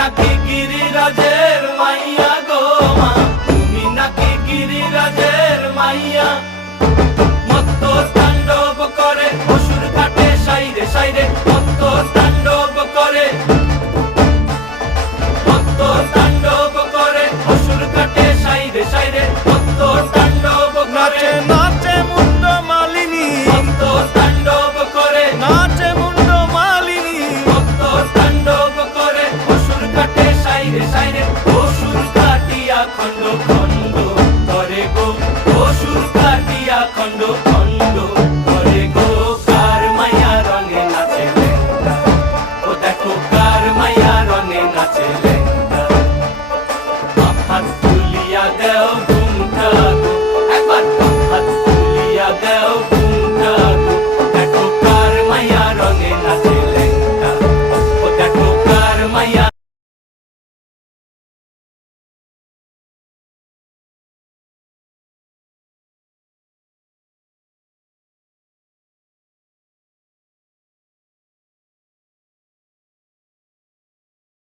নাকি গিরিরাজের মাইয়া গো মা, তুমি নাকি গিরিরাজের মাইয়া। মত্ত তাণ্ডব করে অসুর কাটে সাইরে সাইরে, মত্ত তাণ্ডব করে, মত্ত তাণ্ডব করে অসুর কাটে সাইরে সাইরে, মত্ত তাণ্ডব করে। নাচে মুন্ড মালিনী, মত্ত তাণ্ডব করে, নাচে মুন্ড মালিনী, মত্ত তাণ্ডব করে অসুর কাটে সাইরে সাইরে, অসুর কাটিয়া খণ্ড খণ্ড করে গো, অসুর কাটিয়া খণ্ড খণ্ড করে গো। কার মায়া রঙে নাচে লেঙ্গা, ও দেখো কার মায়া রঙে নাচে লেঙ্গা।